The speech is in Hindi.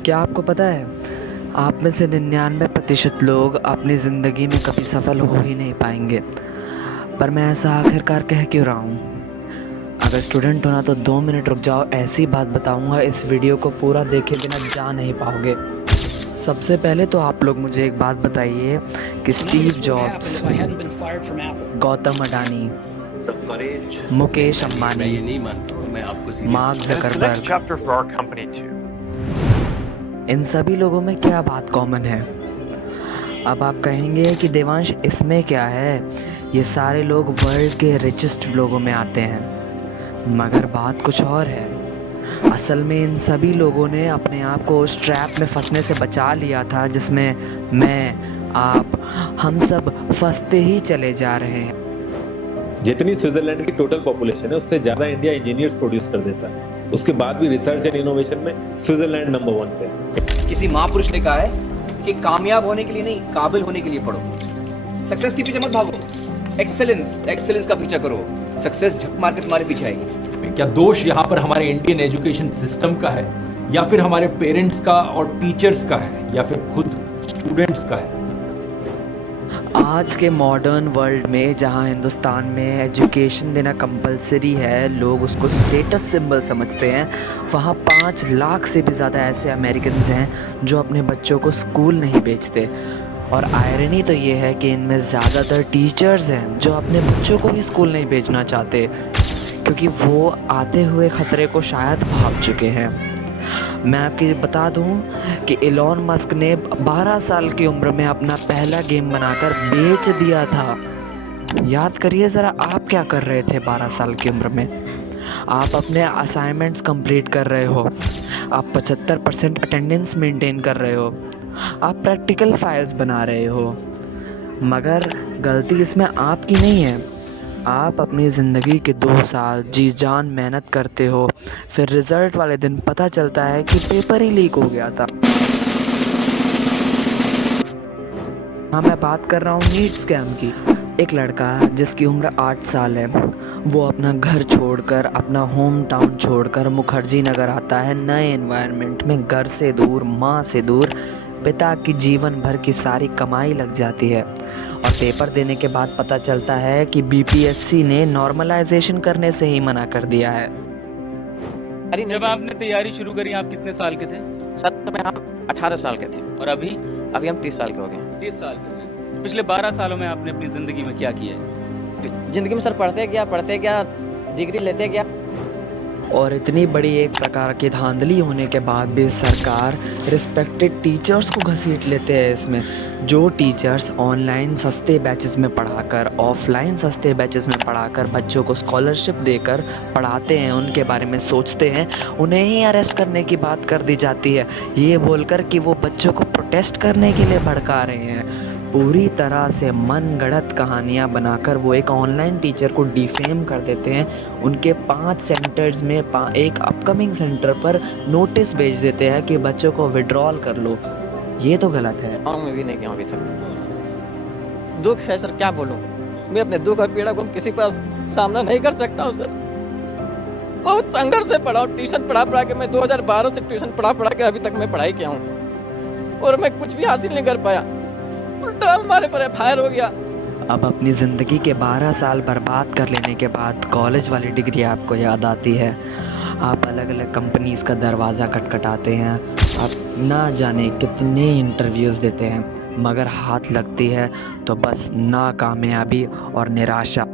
क्या आपको पता है, आप में से 99% लोग अपनी ज़िंदगी में कभी सफल हो ही नहीं पाएंगे। पर मैं ऐसा आखिरकार कह क्यों रहा हूँ? अगर स्टूडेंट हो ना तो 2 मिनट रुक जाओ, ऐसी बात बताऊँगा, इस वीडियो को पूरा देखे बिना जा नहीं पाओगे। सबसे पहले तो आप लोग मुझे एक बात बताइए कि Steve Jobs, Gautam Adani, Mukesh Ambani, Mark Zuckerberg, इन सभी लोगों में क्या बात कॉमन है? अब आप कहेंगे कि देवांश इसमें क्या है, ये सारे लोग वर्ल्ड के रिचेस्ट लोगों में आते हैं। मगर बात कुछ और है। असल में इन सभी लोगों ने अपने आप को उस ट्रैप में फंसने से बचा लिया था जिसमें मैं, आप, हम सब फंसते ही चले जा रहे हैं। जितनी स्विट्जरलैंड की टोटल पॉपुलेशन है उससे ज़्यादा इंडिया इंजीनियर्स प्रोड्यूस कर देता है। उसके बाद भी रिसर्च एंड इनोवेशन में स्विट्जरलैंड नंबर 1 पे है। किसी महापुरुष ने कहा है कि कामयाब होने के लिए नहीं, काबिल होने के लिए पढ़ो। सक्सेस के पीछे मत भागो, एक्सेलेंस का पीछा करो। सक्सेस झक मार के तुम्हारे पीछे आएगी। क्या दोष यहाँ पर हमारे इंडियन एजुकेशन सिस्टम का है, या फिर हमारे पेरेंट्स का और टीचर्स का है, या फिर खुद स्टूडेंट्स का है? आज के मॉडर्न वर्ल्ड में जहां हिंदुस्तान में एजुकेशन देना कंपलसरी है, लोग उसको स्टेटस सिंबल समझते हैं, वहाँ 5 लाख से भी ज़्यादा ऐसे अमेरिकन्स हैं जो अपने बच्चों को स्कूल नहीं भेजते। और आयरनी तो ये है कि इनमें ज़्यादातर टीचर्स हैं जो अपने बच्चों को भी स्कूल नहीं भेजना चाहते, क्योंकि वो आते हुए ख़तरे को शायद भाप चुके हैं। मैं आपको बता दूं कि एलोन मस्क ने 12 साल की उम्र में अपना पहला गेम बनाकर बेच दिया था। याद करिए ज़रा, आप क्या कर रहे थे 12 साल की उम्र में? आप अपने असाइनमेंट्स कंप्लीट कर रहे हो, आप 75% अटेंडेंस मेंटेन कर रहे हो, आप प्रैक्टिकल फाइल्स बना रहे हो। मगर गलती इसमें आपकी नहीं है। आप अपनी ज़िंदगी के 2 साल जी जान मेहनत करते हो, फिर रिज़ल्ट वाले दिन पता चलता है कि पेपर ही लीक हो गया था। हाँ, मैं बात कर रहा हूँ नीट स्कैम की। एक लड़का जिसकी उम्र 8 साल है, वो अपना घर छोड़कर, अपना होम टाउन छोड़कर मुखर्जी नगर आता है, नए एनवायरनमेंट में, घर से दूर, माँ से दूर। पिता की जीवन भर की सारी कमाई लग जाती है और पेपर देने के बाद पता चलता है कि बीपीएससी ने नॉर्मलाइजेशन करने से ही मना कर दिया है। अरे जब आपने तैयारी शुरू करी आप कितने साल के थे? सर में हम 18 साल के थे। और अभी हम 30 साल के हो गए। 30 साल के हो गए। पिछले 12 सालों में आपने अपनी ज़िंदगी में क्या किया है? जिंदगी में सर पढ़ते गया, डिग्री लेते गया। और इतनी बड़ी एक प्रकार की धांधली होने के बाद भी सरकार रिस्पेक्टेड टीचर्स को घसीट लेते हैं इसमें। जो टीचर्स ऑनलाइन सस्ते बैचेस में पढ़ाकर, ऑफलाइन सस्ते बैचेस में पढ़ाकर बच्चों को स्कॉलरशिप देकर पढ़ाते हैं, उनके बारे में सोचते हैं, उन्हें ही अरेस्ट करने की बात कर दी जाती है, ये बोलकर कि वो बच्चों को प्रोटेस्ट करने के लिए भड़का रहे हैं। पूरी तरह से मनगढ़ंत कहानियाँ बनाकर वो एक ऑनलाइन टीचर को डिफेम कर देते हैं। उनके 5 सेंटर्स में एक अपकमिंग सेंटर पर नोटिस भेज देते हैं कि बच्चों को विड्रॉल कर लो। ये तो गलत है। मैं भी नहीं गया अभी तक। दुख है सर, क्या बोलूं। मैं अपने दुख और पीड़ा को किसी पास सामना नहीं कर सकता हूं सर। बहुत संघर्ष से पढ़ा हूं, ट्यूशन पढ़ा के मैं 2012 से ट्यूशन पढ़ा के अभी तक मैं पढ़ाई किया हूं और मैं कुछ भी हासिल नहीं कर पाया। उल्टा हमारे पर फायर हो गया। अब अपनी ज़िंदगी के 12 साल बर्बाद कर लेने के बाद कॉलेज वाली डिग्री आपको याद आती है। आप अलग अलग कंपनीज़ का दरवाज़ा खटखटाते हैं, आप ना जाने कितने इंटरव्यूज़ देते हैं, मगर हाथ लगती है तो बस नाकामयाबी और निराशा।